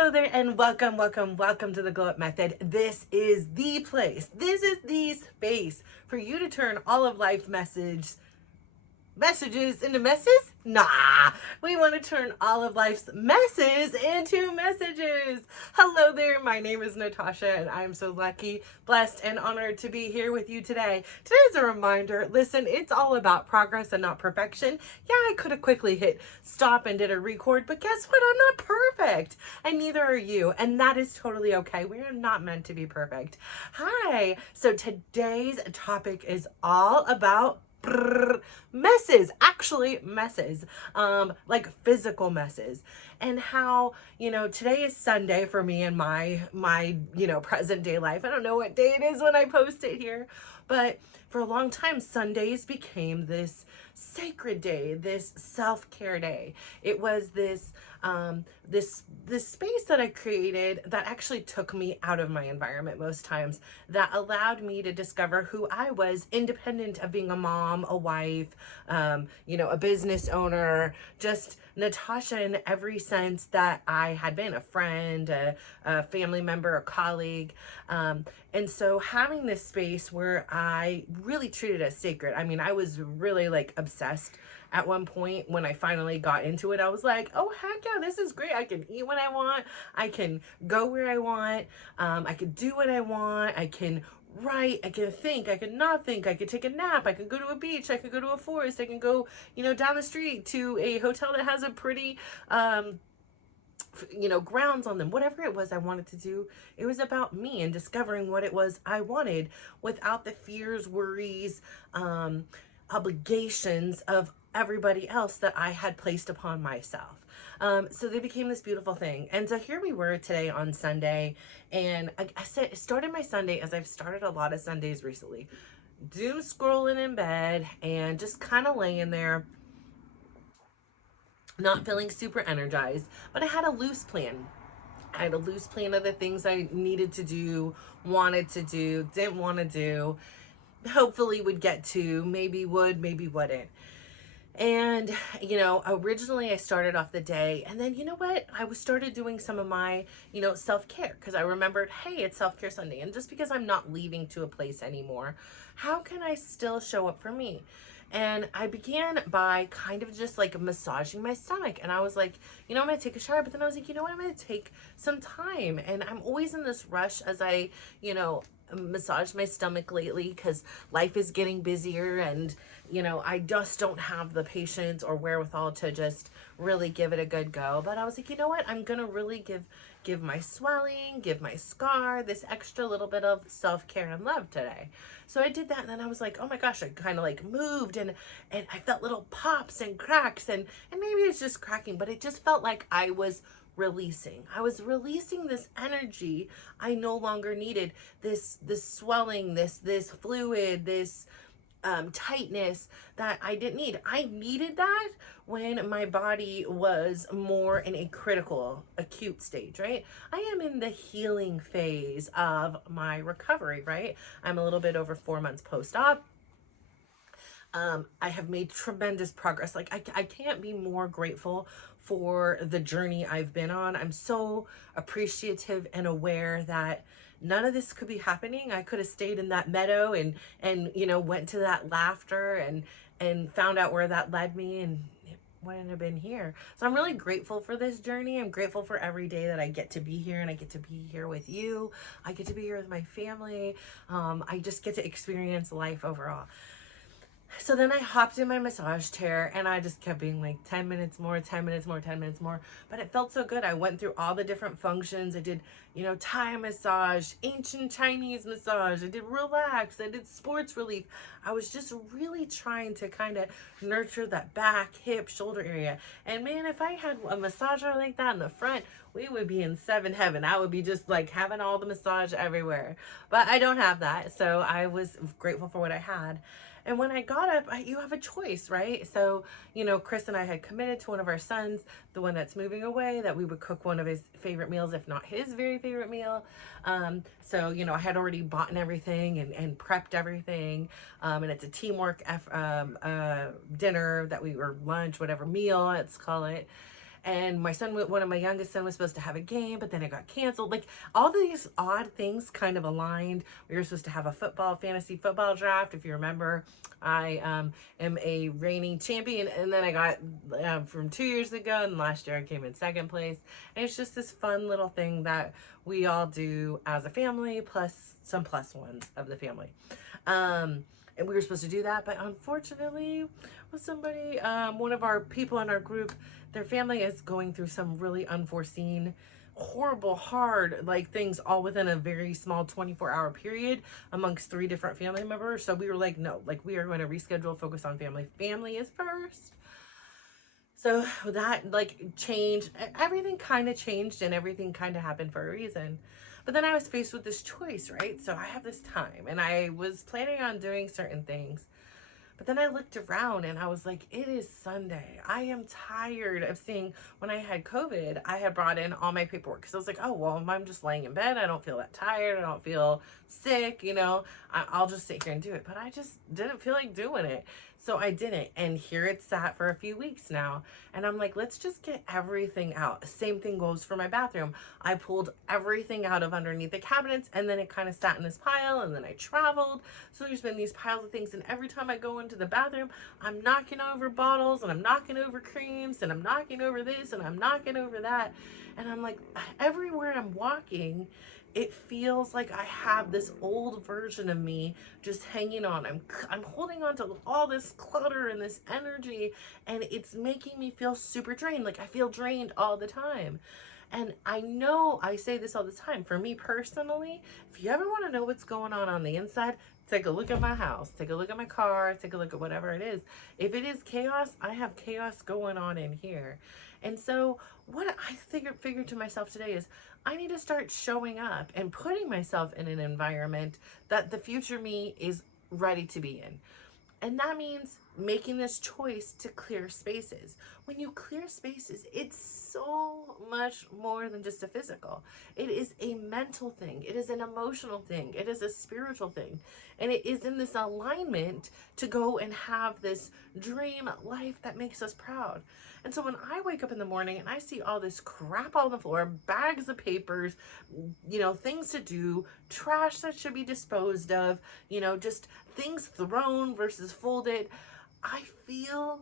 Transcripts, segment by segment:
Hello there and welcome to the Glow Up Method. This is the place, this is the space for you to turn all of life messages into messes? Nah, we want to turn all of life's messes into messages. Hello there, my name is Natasha and I'm so lucky, blessed, and honored to be here with you today. Today's a reminder, listen, it's all about progress and not perfection. Yeah, I could have quickly hit stop and did a record, but guess what? I'm not perfect, and neither are you, and that is totally okay. We are not meant to be perfect. Hi, so today's topic is all about messes, actually messes, like physical messes, and how, today is Sunday for me and my present day life. I don't know what day it is when I post it here, but for a long time Sundays became this sacred day, this self-care day. It was this space that I created that actually took me out of my environment most times, that allowed me to discover who I was, independent of being a mom, a wife, a business owner, just Natasha in every sense that I had been, a friend, a family member, a colleague. And so having this space where I really treated it as sacred. I mean, I was really like obsessed at one point. When I finally got into it, I was like, oh heck yeah, this is great. I can eat when I want, I can go where I want, I can do what I want, I can write, I can think, I can not think, I could take a nap, I could go to a beach, I could go to a forest, I can go, down the street to a hotel that has a pretty grounds on them. Whatever it was I wanted to do, it was about me and discovering what it was I wanted without the fears, worries, obligations of everybody else that I had placed upon myself. So they became this beautiful thing. And so here we were today on Sunday, and I started my Sunday, as I've started a lot of Sundays recently, doom scrolling in bed and just kind of laying there, not feeling super energized, but I had a loose plan. I had a loose plan of the things I needed to do, wanted to do, didn't want to do, hopefully would get to, maybe would, maybe wouldn't. And, originally I started off the day, and then, I started doing some of my, self-care, because I remembered, hey, it's self-care Sunday. And just because I'm not leaving to a place anymore, how can I still show up for me? And I began by kind of just like massaging my stomach. And I was like, I'm going to take a shower. But then I was like, I'm going to take some time. And I'm always in this rush as I, massage my stomach lately, because life is getting busier, and I just don't have the patience or wherewithal to just really give it a good go. But I was like, I'm gonna really give my swelling, give my scar this extra little bit of self-care and love today. So I did that, and then I was like, oh my gosh, I kind of like moved, and I felt little pops and cracks, and maybe it's just cracking, but it just felt like I was releasing. I was releasing this energy I no longer needed, this swelling, this fluid, this tightness that I didn't need. I needed that when my body was more in a critical, acute stage, right? I am in the healing phase of my recovery, right? I'm a little bit over 4 months post-op. I have made tremendous progress. Like I can't be more grateful for the journey I've been on. I'm so appreciative and aware that none of this could be happening. I could have stayed in that meadow and went to that laughter and found out where that led me, and it wouldn't have been here. So I'm really grateful for this journey. I'm grateful for every day that I get to be here, and I get to be here with you. I get to be here with my family. I just get to experience life overall. So then I hopped in my massage chair, and I just kept being like 10 minutes more, 10 minutes more, 10 minutes more. But it felt so good. I went through all the different functions. I did, Thai massage, ancient Chinese massage. I did relax. I did sports relief. I was just really trying to kind of nurture that back, hip, shoulder area. And man, if I had a massager like that in the front, we would be in seven heaven. I would be just like having all the massage everywhere. But I don't have that. So I was grateful for what I had. And when I got up, you have a choice, right? So, Chris and I had committed to one of our sons, the one that's moving away, that we would cook one of his favorite meals, if not his very favorite meal. So, I had already bought everything and prepped everything. And it's a teamwork dinner that we, or lunch, whatever meal, let's call it. And my son, one of my youngest son was supposed to have a game, but then it got canceled. Like all these odd things kind of aligned. We were supposed to have a fantasy football draft. If you remember, I am a reigning champion. And then I got from 2 years ago, and last year I came in second place. And it's just this fun little thing that we all do as a family, plus some plus ones of the family. And we were supposed to do that, but unfortunately, with somebody, one of our people in our group, their family is going through some really unforeseen, horrible, hard, like things all within a very small 24-hour period amongst 3 different family members. So we were like, no, like we are going to reschedule, focus on family. Family is first. So that like changed, everything kind of changed and everything kind of happened for a reason. But then I was faced with this choice, right? So I have this time and I was planning on doing certain things. But then I looked around and I was like, it is Sunday. I am tired of seeing, when I had COVID, I had brought in all my paperwork. Because I was like, oh, well, I'm just laying in bed. I don't feel that tired. I don't feel sick, you know. I'll just sit here and do it. But I just didn't feel like doing it. So I didn't. And here it's sat for a few weeks now. And I'm like, let's just get everything out. Same thing goes for my bathroom. I pulled everything out of underneath the cabinets and then it kind of sat in this pile and then I traveled. So there's been these piles of things. And every time I go into the bathroom, I'm knocking over bottles and I'm knocking over creams and I'm knocking over this and I'm knocking over that. And I'm like, everywhere I'm walking, it feels like I have this old version of me just hanging on. I'm holding on to all this clutter and this energy, and it's making me feel super drained. Like I feel drained all the time. And I know I say this all the time. For me personally, if you ever want to know what's going on the inside, take a look at my house, take a look at my car, take a look at whatever it is. If it is chaos, I have chaos going on in here. And so what I figured to myself today is I need to start showing up and putting myself in an environment that the future me is ready to be in. And that means making this choice to clear spaces. When you clear spaces, it's so much more than just a physical. It is a mental thing. It is an emotional thing. It is a spiritual thing. And it is in this alignment to go and have this dream life that makes us proud. And so when I wake up in the morning and I see all this crap on the floor, bags of papers, you know, things to do, trash that should be disposed of, you know, just things thrown versus folded, I feel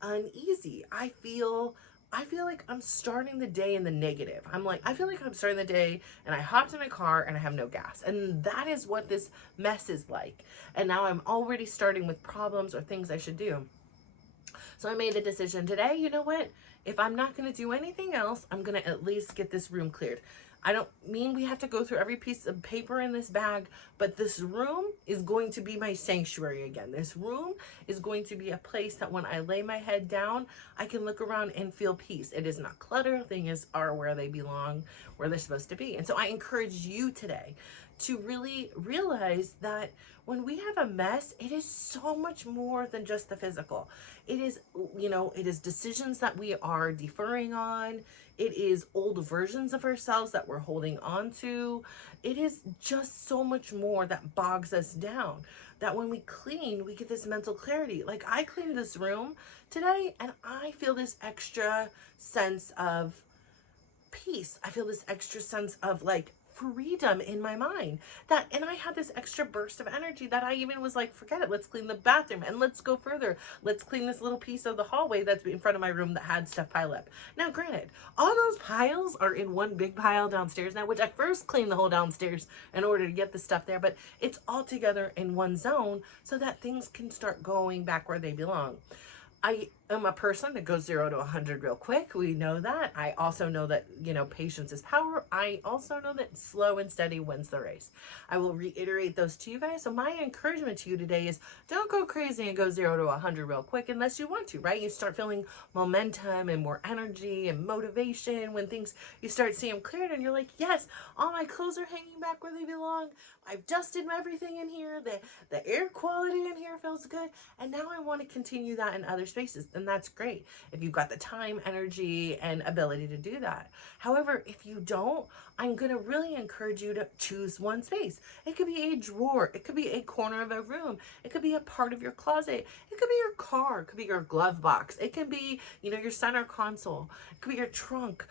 uneasy. I feel like I'm starting the day in the negative. I feel like I'm starting the day and I hopped in a car and I have no gas. And that is what this mess is like. And now I'm already starting with problems or things I should do. So I made a decision today, you know what? If I'm not going to do anything else, I'm going to at least get this room cleared. I don't mean we have to go through every piece of paper in this bag, but this room is going to be my sanctuary again. This room is going to be a place that when I lay my head down, I can look around and feel peace. It is not clutter. Things are where they belong, where they're supposed to be. And so I encourage you today to really realize that when we have a mess, it is so much more than just the physical. It is, you know, it is decisions that we are deferring on. It is old versions of ourselves that we're holding on to. It is just so much more that bogs us down. That when we clean, we get this mental clarity. Like I cleaned this room today and I feel this extra sense of peace. I feel this extra sense of like freedom in my mind, and I had this extra burst of energy that I even was like, forget it, let's clean the bathroom and let's go further. Let's clean this little piece of the hallway that's in front of my room that had stuff piled up. Now granted, all those piles are in one big pile downstairs now, which I first cleaned the whole downstairs in order to get the stuff there, but it's all together in one zone so that things can start going back where they belong. I am a person that goes 0 to 100 real quick. We know that. I also know that, you know, patience is power. I also know that slow and steady wins the race. I will reiterate those to you guys. So my encouragement to you today is don't go crazy and go 0 to 100 real quick unless you want to, right? You start feeling momentum and more energy and motivation when things, you start seeing them cleared and you're like, yes, all my clothes are hanging back where they belong. I've dusted everything in here. The air quality in here feels good. And now I want to continue that in other spaces. then that's great. If you've got the time, energy, and ability to do that. However, if you don't, I'm going to really encourage you to choose one space. It could be a drawer. It could be a corner of a room. It could be a part of your closet. It could be your car. It could be your glove box. It can be, your center console. It could be your trunk,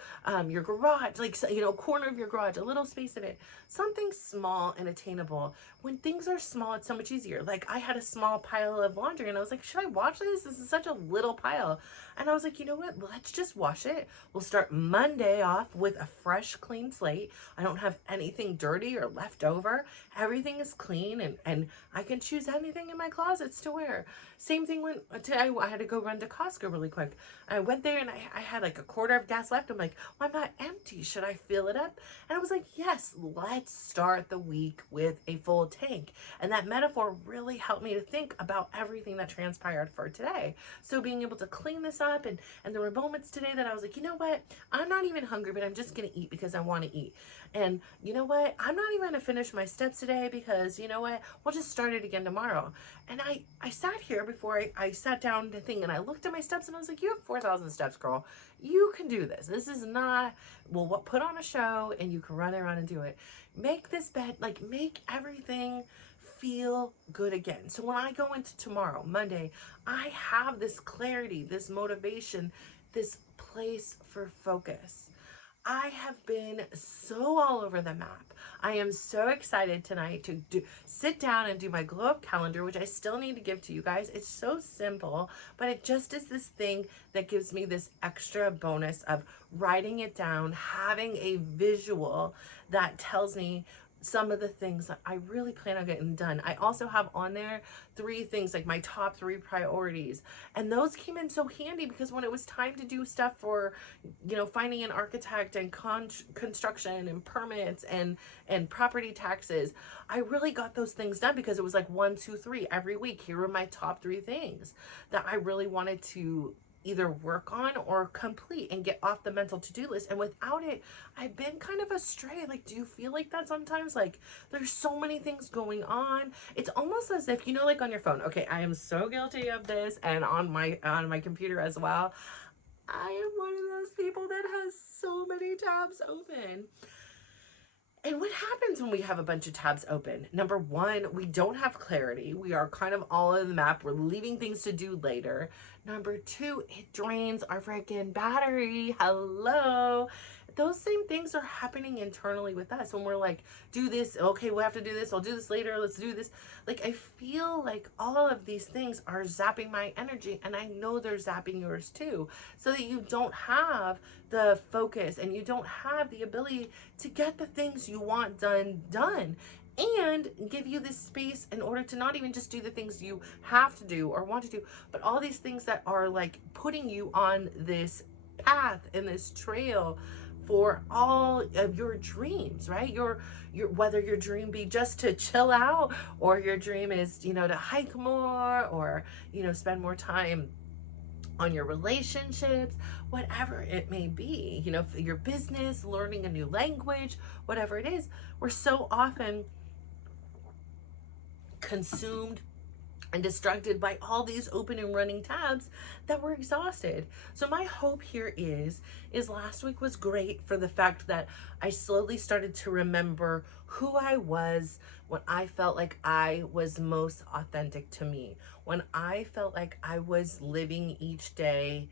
your garage, like, corner of your garage, a little space of it. Something small and attainable. When things are small, it's so much easier. Like, I had a small pile of laundry and I was like, should I wash this? This is such a little pile. And I was like, you know what? Let's just wash it. We'll start Monday off with a fresh, clean slate. I don't have anything dirty or left over. Everything is clean and I can choose anything in my closets to wear. Same thing when I had to go run to Costco really quick. I went there and I had like a quarter of gas left. I'm like, well, I'm not empty. Should I fill it up? And I was like, yes, let's start the week with a full tank. And that metaphor really helped me to think about everything that transpired for today. So being able to clean this up and there were moments today that I was like, you know what? I'm not even hungry, but I'm just going to eat because I want to eat. And you know what? I'm not even going to finish my steps today because you know what? We'll just start it again tomorrow. And I sat here before I sat down to think and I looked at my steps and I was like, you have 4,000 steps, girl. You can do this. This is not, well, put on a show and you can run around and do it. Make this bed, like make everything feel good again. So when I go into tomorrow, Monday, I have this clarity, this motivation, this place for focus. I have been so all over the map. I am so excited tonight to sit down and do my glow up calendar, which I still need to give to you guys. It's so simple, but it just is this thing that gives me this extra bonus of writing it down, having a visual that tells me some of the things that I really plan on getting done. I also have on there 3 things, like my top 3 priorities. And those came in so handy because when it was time to do stuff for, finding an architect and construction and permits and property taxes, I really got those things done because it was like 1, 2, 3 every week. Here were my top 3 things that I really wanted to either work on or complete and get off the mental to-do list. And without it, I've been kind of astray. Like, do you feel like that sometimes? Like, there's so many things going on. It's almost as if, like on your phone. Okay, I am so guilty of this, and on my computer as well. I am one of those people that has so many tabs open. And what happens when we have a bunch of tabs open? Number 1, we don't have clarity. We are kind of all over the map. We're leaving things to do later. Number 2, it drains our freaking battery. Hello. Those same things are happening internally with us when we're like, do this. Okay, we'll have to do this. I'll do this later. Let's do this. Like, I feel like all of these things are zapping my energy, and I know they're zapping yours too, so that you don't have the focus and you don't have the ability to get the things you want done and give you this space in order to not even just do the things you have to do or want to do, but all these things that are like putting you on this path and this trail for all of your dreams, right? Your whether your dream be just to chill out, or your dream is, to hike more, or, spend more time on your relationships, whatever it may be, your business, learning a new language, whatever it is. We're so often consumed and distracted by all these open and running tabs that we're exhausted. So my hope here is last week was great for the fact that I slowly started to remember who I was when I felt like I was most authentic to me, when I felt like I was living each day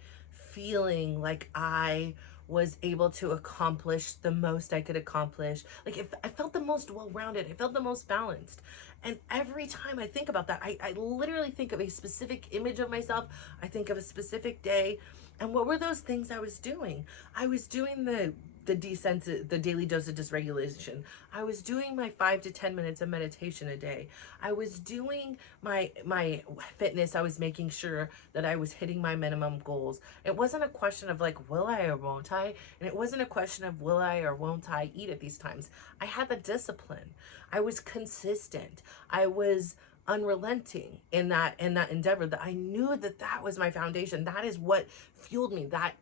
feeling like I was able to accomplish the most I could accomplish. Like, if I felt the most well-rounded, I felt the most balanced. And every time I think about that, I literally think of a specific image of myself. I think of a specific day. And what were those things I was doing? I was doing the daily dose of dysregulation. I was doing my 5 to 10 minutes of meditation a day. I was doing my fitness. I was making sure that I was hitting my minimum goals. It wasn't a question of like, will I or won't I? And it wasn't a question of will I or won't I eat at these times. I had the discipline. I was consistent. I was unrelenting in that endeavor, that I knew that was my foundation. That is what fueled me. That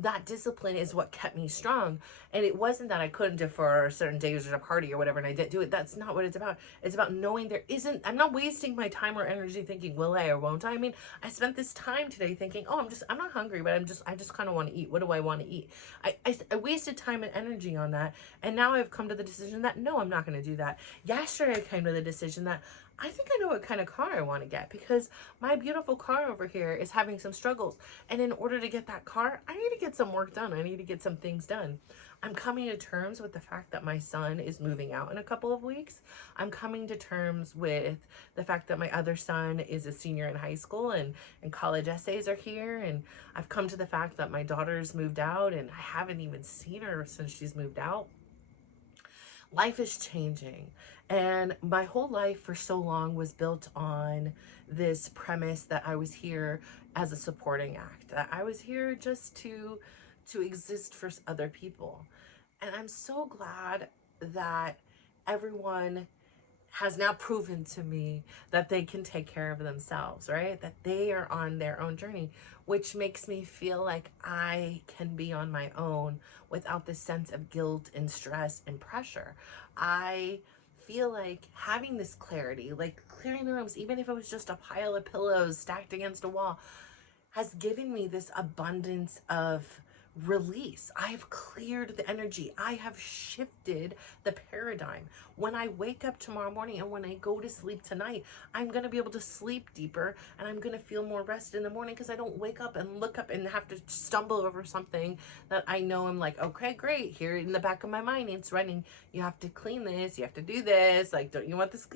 that discipline is what kept me strong. And it wasn't that I couldn't defer certain days at a party or whatever and I didn't do it. That's not what it's about. It's about knowing I'm not wasting my time or energy thinking, will I or won't I? I mean, I spent this time today thinking, oh, I'm not hungry, but I just kind of want to eat. What do I want to eat? I wasted time and energy on that. And now I've come to the decision that no, I'm not going to do that. Yesterday I came to the decision that I think I know what kind of car I want to get, because my beautiful car over here is having some struggles. And in order to get that car, I need to get some work done. I need to get some things done. I'm coming to terms with the fact that my son is moving out in a couple of weeks. I'm coming to terms with the fact that my other son is a senior in high school and college essays are here. And I've come to the fact that my daughter's moved out and I haven't even seen her since she's moved out. Life is changing, and my whole life for so long was built on this premise that I was here as a supporting act, that I was here just to exist for other people. And I'm so glad that everyone has now proven to me that they can take care of themselves, right? That they are on their own journey, which makes me feel like I can be on my own without this sense of guilt and stress and pressure. I feel like having this clarity, like clearing the rooms, even if it was just a pile of pillows stacked against a wall, has given me this abundance of release. I have cleared the energy. I have shifted the paradigm. When I wake up tomorrow morning and when I go to sleep tonight, I'm going to be able to sleep deeper and I'm going to feel more rested in the morning because I don't wake up and look up and have to stumble over something that I know I'm like, okay, great. Here in the back of my mind, it's running. You have to clean this. You have to do this. Like, don't you want this?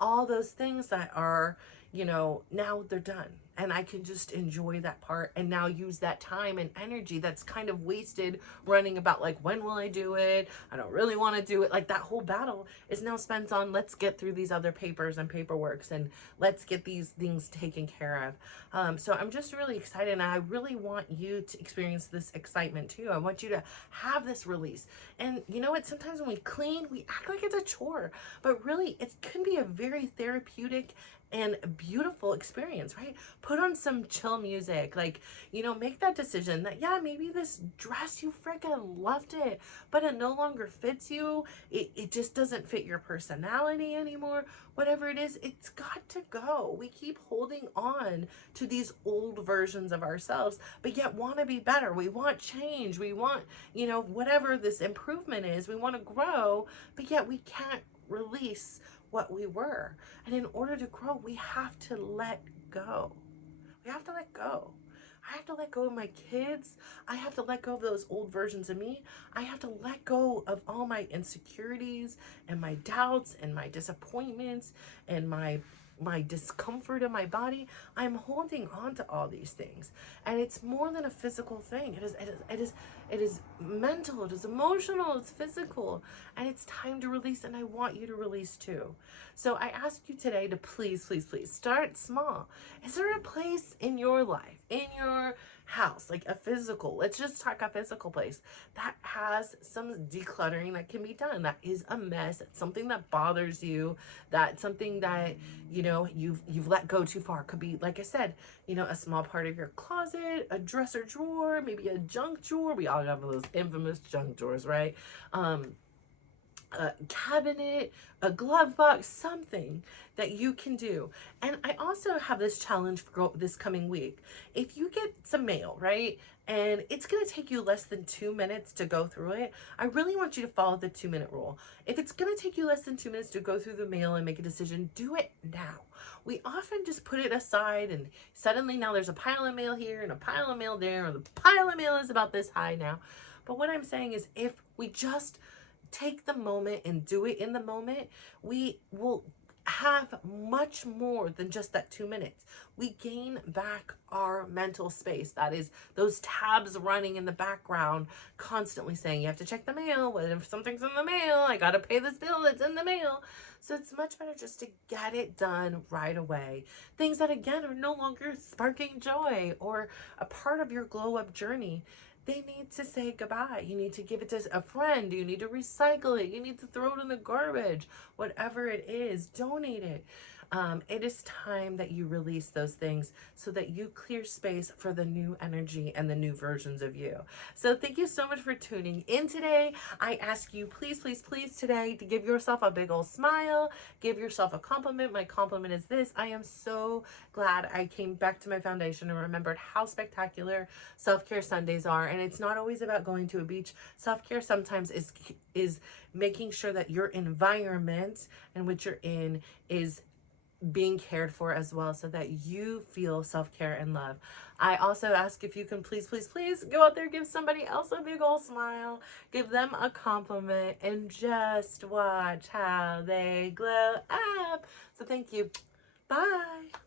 All those things that are, now they're done. And I can just enjoy that part and now use that time and energy that's kind of wasted running about like, when will I do it? I don't really want to do it. Like that whole battle is now spent on, let's get through these other papers and paperworks and let's get these things taken care of. So I'm just really excited and I really want you to experience this excitement too. I want you to have this release. And you know what? Sometimes when we clean, we act like it's a chore, but really it can be a very therapeutic and beautiful experience, right? Put on some chill music, like, make that decision that, yeah, maybe this dress, you freaking loved it, but it no longer fits you. It just doesn't fit your personality anymore. Whatever it is, it's got to go. We keep holding on to these old versions of ourselves, but yet want to be better. We want change. We want, whatever this improvement is, we want to grow, but yet we can't release what we were. And in order to grow, we have to let go. We have to let go. I have to let go of my kids. I have to let go of those old versions of me. I have to let go of all my insecurities and my doubts and my disappointments and my discomfort in my body. I'm holding on to all these things, and it's more than a physical thing. It is mental, it is emotional, it's physical, and it's time to release, and I want you to release too. So I ask you today to please start small. Is there a place in your life, in your house, like a physical, let's just talk a physical place that has some decluttering that can be done, that is a mess, it's something that bothers you, that's something that you've let go too far? Could be, like I said, a small part of your closet, a dresser drawer, maybe a junk drawer. We all have those infamous junk drawers, right? A cabinet, a glove box, something that you can do. And I also have this challenge for this coming week. If you get some mail, right, and it's going to take you less than 2 minutes to go through it, I really want you to follow the 2-minute rule. If it's going to take you less than 2 minutes to go through the mail and make a decision, do it now. We often just put it aside and suddenly now there's a pile of mail here and a pile of mail there, or the pile of mail is about this high now. But what I'm saying is, if we just take the moment and do it in the moment, we will have much more than just that 2 minutes. We gain back our mental space. That is those tabs running in the background, constantly saying, you have to check the mail. What if something's in the mail? I got to pay this bill that's in the mail. So it's much better just to get it done right away. Things that, again, are no longer sparking joy or a part of your glow up journey, they need to say goodbye. You need to give it to a friend. You need to recycle it. You need to throw it in the garbage. Whatever it is, donate it. It is time that you release those things so that you clear space for the new energy and the new versions of you. So thank you so much for tuning in today. I ask you, please, please, please today to give yourself a big old smile, give yourself a compliment. My compliment is this: I am so glad I came back to my foundation and remembered how spectacular self-care Sundays are. And it's not always about going to a beach. Self-care sometimes is making sure that your environment and what you're in is being cared for as well, so that you feel self-care and love. I also ask if you can please, please, please go out there, give somebody else a big old smile, give them a compliment, and just watch how they glow up. So thank you. Bye.